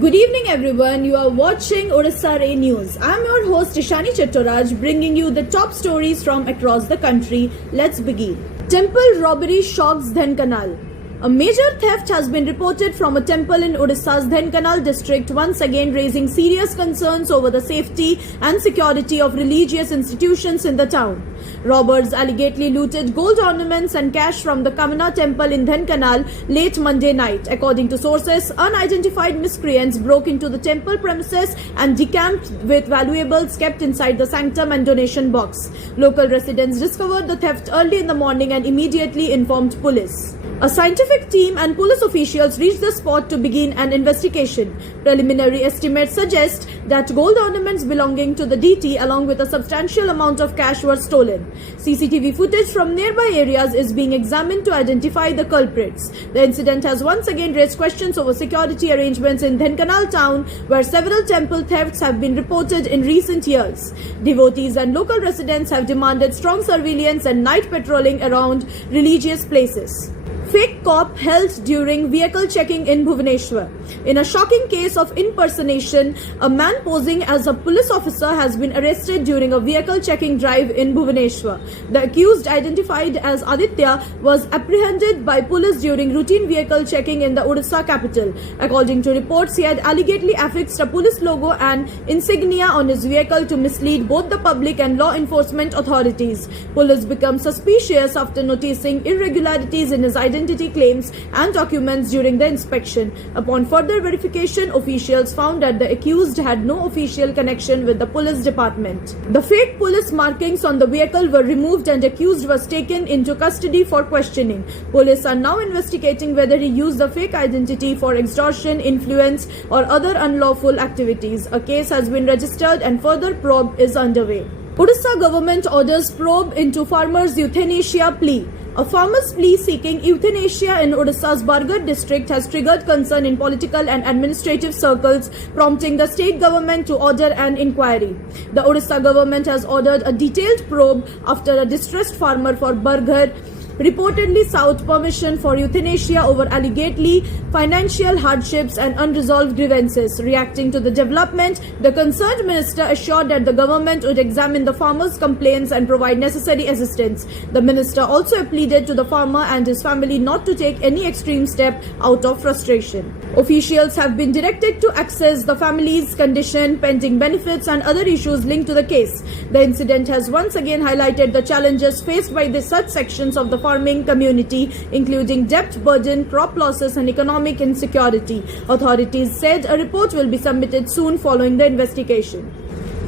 Good evening, everyone. You are watching Odisha Ray News. I am your host Ishani Chattoraj, bringing you the top stories from across the country. Let's begin. Temple robbery shocks Dhenkanal. A major theft has been reported from a temple in Odisha's Dhenkanal district, once again raising serious concerns over the safety and security of religious institutions in the town. Robbers allegedly looted gold ornaments and cash from the Kamana temple in Dhenkanal late Monday night. According to sources, unidentified miscreants broke into the temple premises and decamped with valuables kept inside the sanctum and donation box. Local residents discovered the theft early in the morning and immediately informed police. A scientific team and police officials reached the spot to begin an investigation. Preliminary estimates suggest that gold ornaments belonging to the deity along with a substantial amount of cash were stolen. CCTV footage from nearby areas is being examined to identify the culprits. The incident has once again raised questions over security arrangements in Dhenkanal town, where several temple thefts have been reported in recent years. Devotees and local residents have demanded strong surveillance and night patrolling around religious places. Fake cop held during vehicle checking in Bhubaneswar. In a shocking case of impersonation, a man posing as a police officer has been arrested during a vehicle checking drive in Bhubaneswar. The accused, identified as Aditya, was apprehended by police during routine vehicle checking in the Odisha capital. According to reports, he had allegedly affixed a police logo and insignia on his vehicle to mislead both the public and law enforcement authorities. Police became suspicious after noticing irregularities in his identity claims and documents during the inspection. Upon further verification, officials found that the accused had no official connection with the police department. The fake police markings on the vehicle were removed and accused was taken into custody for questioning. Police are now investigating whether he used the fake identity for extortion, influence, or other unlawful activities. A case has been registered and further probe is underway. Odisha government orders probe into farmers' euthanasia plea. A farmer's plea seeking euthanasia in Odisha's Bargarh district has triggered concern in political and administrative circles, prompting the state government to order an inquiry. The Odisha government has ordered a detailed probe after a distressed farmer for Bargarh reportedly sought permission for euthanasia over allegedly financial hardships and unresolved grievances. Reacting to the development, the concerned minister assured that the government would examine the farmer's complaints and provide necessary assistance. The minister also pleaded to the farmer and his family not to take any extreme step out of frustration. Officials have been directed to assess the family's condition, pending benefits and other issues linked to the case. The incident has once again highlighted the challenges faced by the such sections of the farming community, including debt burden, crop losses and economic insecurity. Authorities said a report will be submitted soon following the investigation.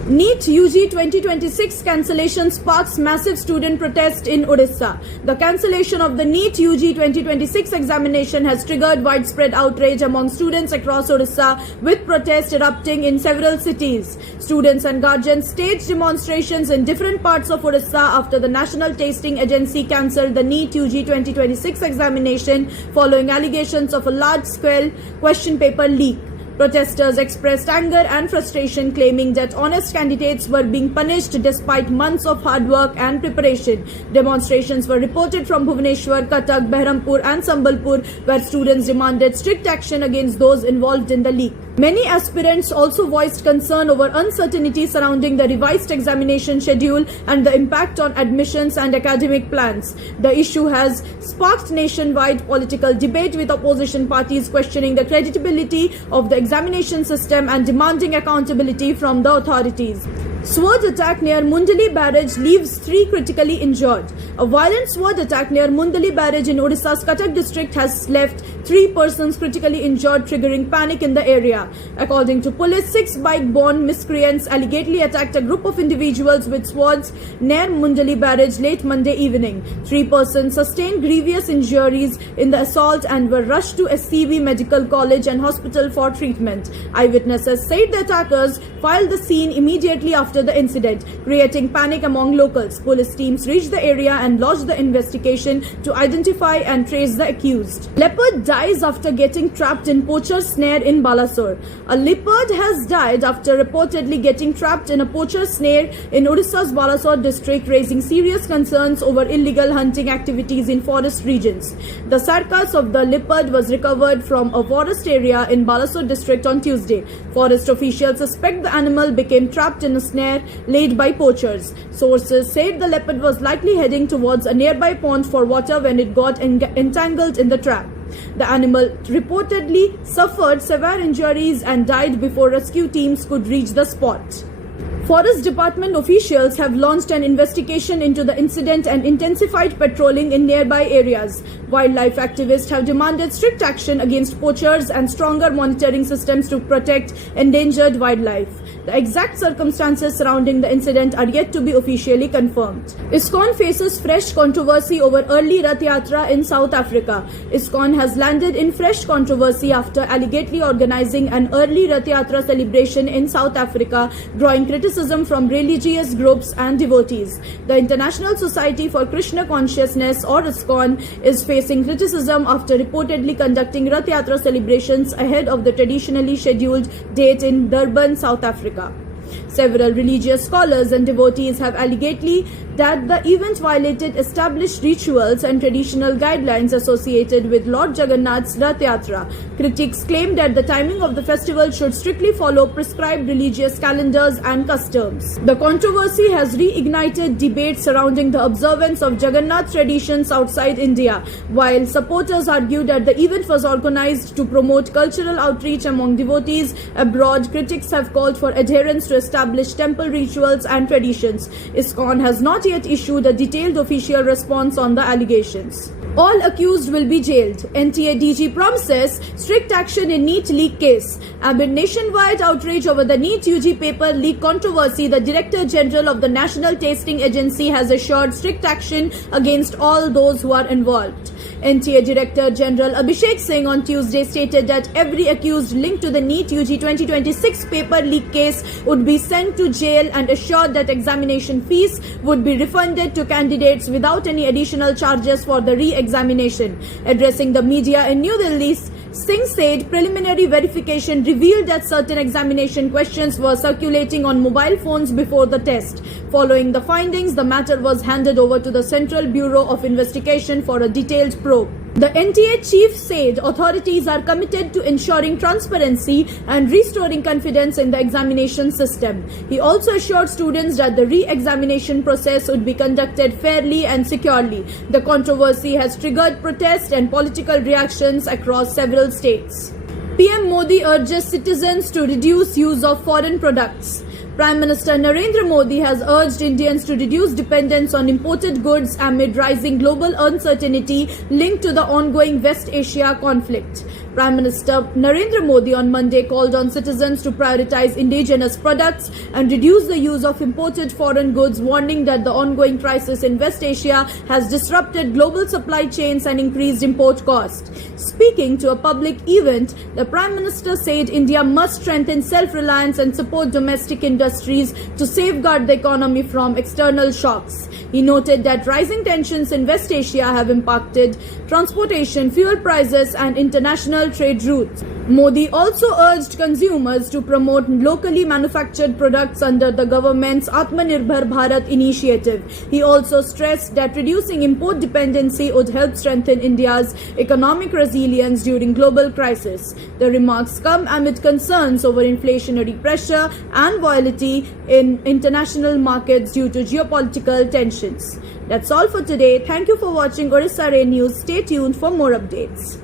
NEET UG 2026 cancellation sparks massive student protest in Odisha. The cancellation of the NEET UG 2026 examination has triggered widespread outrage among students across Odisha, with protests erupting in several cities. Students and guardians staged demonstrations in different parts of Odisha after the National Testing Agency cancelled the NEET UG 2026 examination following allegations of a large-scale question paper leak. Protesters expressed anger and frustration, claiming that honest candidates were being punished despite months of hard work and preparation. Demonstrations were reported from Bhubaneswar, Cuttack, Behrampur and Sambalpur, where students demanded strict action against those involved in the leak. Many aspirants also voiced concern over uncertainty surrounding the revised examination schedule and the impact on admissions and academic plans. The issue has sparked nationwide political debate, with opposition parties questioning the credibility of the examination system and demanding accountability from the authorities. Sword attack near Mundali barrage leaves 3 critically injured. A violent sword attack near Mundali barrage in Odisha's Cuttack district has left 3 persons critically injured, triggering panic in the area. According to police, 6 bike-borne miscreants allegedly attacked a group of individuals with swords near Mundali barrage late Monday evening. 3 persons sustained grievous injuries in the assault and were rushed to SCV Medical College and Hospital for treatment. Eyewitnesses said the attackers filed the scene immediately after the incident, creating panic among locals. Police teams reached the area and launched the investigation to identify and trace the accused. Leopard dies after getting trapped in poacher's snare in Balasore. A leopard has died after reportedly getting trapped in a poacher's snare in Odisha's Balasore district, raising serious concerns over illegal hunting activities in forest regions. The carcass of the leopard was recovered from a forest area in Balasore district on Tuesday. Forest officials suspect the animal became trapped in a snare laid by poachers. Sources said the leopard was likely heading towards a nearby pond for water when it got entangled in the trap. The animal reportedly suffered severe injuries and died before rescue teams could reach the spot. Forest Department officials have launched an investigation into the incident and intensified patrolling in nearby areas. Wildlife activists have demanded strict action against poachers and stronger monitoring systems to protect endangered wildlife. The exact circumstances surrounding the incident are yet to be officially confirmed. ISKCON faces fresh controversy over early Rath Yatra in South Africa. ISKCON has landed in fresh controversy after allegedly organizing an early Rath Yatra celebration in South Africa, drawing criticism from religious groups and devotees. The International Society for Krishna Consciousness, or ISKCON, is facing criticism after reportedly conducting Rath Yatra celebrations ahead of the traditionally scheduled date in Durban, South Africa. Several religious scholars and devotees have allegedly that the event violated established rituals and traditional guidelines associated with Lord Jagannath's Rath Yatra. Critics claim that the timing of the festival should strictly follow prescribed religious calendars and customs. The controversy has reignited debate surrounding the observance of Jagannath traditions outside India. While supporters argue that the event was organized to promote cultural outreach among devotees abroad, critics have called for adherence to established temple rituals and traditions. ISKCON has not yet issued a detailed official response on the allegations. All accused will be jailed. NTA DG promises strict action in NEET leak case. Amid nationwide outrage over the NEET UG paper leak controversy, the Director General of the National Testing Agency has assured strict action against all those who are involved. NTA Director General Abhishek Singh on Tuesday stated that every accused linked to the NEET UG 2026 paper leak case would be sent to jail and assured that examination fees would be refunded to candidates without any additional charges for the re-examination. Addressing the media in New Delhi, Singh said preliminary verification revealed that certain examination questions were circulating on mobile phones before the test. Following the findings, the matter was handed over to the Central Bureau of Investigation for a detailed probe. The NTA chief said authorities are committed to ensuring transparency and restoring confidence in the examination system. He also assured students that the re-examination process would be conducted fairly and securely. The controversy has triggered protest and political reactions across several states. PM Modi urges citizens to reduce use of foreign products. Prime Minister Narendra Modi has urged Indians to reduce dependence on imported goods amid rising global uncertainty linked to the ongoing West Asia conflict. Prime Minister Narendra Modi on Monday called on citizens to prioritize indigenous products and reduce the use of imported foreign goods, warning that the ongoing crisis in West Asia has disrupted global supply chains and increased import costs. Speaking to a public event, the Prime Minister said India must strengthen self-reliance and support domestic industries to safeguard the economy from external shocks. He noted that rising tensions in West Asia have impacted transportation, fuel prices, and international trade routes. Modi also urged consumers to promote locally manufactured products under the government's Atmanirbhar Bharat initiative. He also stressed that reducing import dependency would help strengthen India's economic resilience during global crisis. The remarks come amid concerns over inflationary pressure and volatility in international markets due to geopolitical tensions. That's all for today. Thank you for watching Orissa Ray News. Stay tuned for more updates.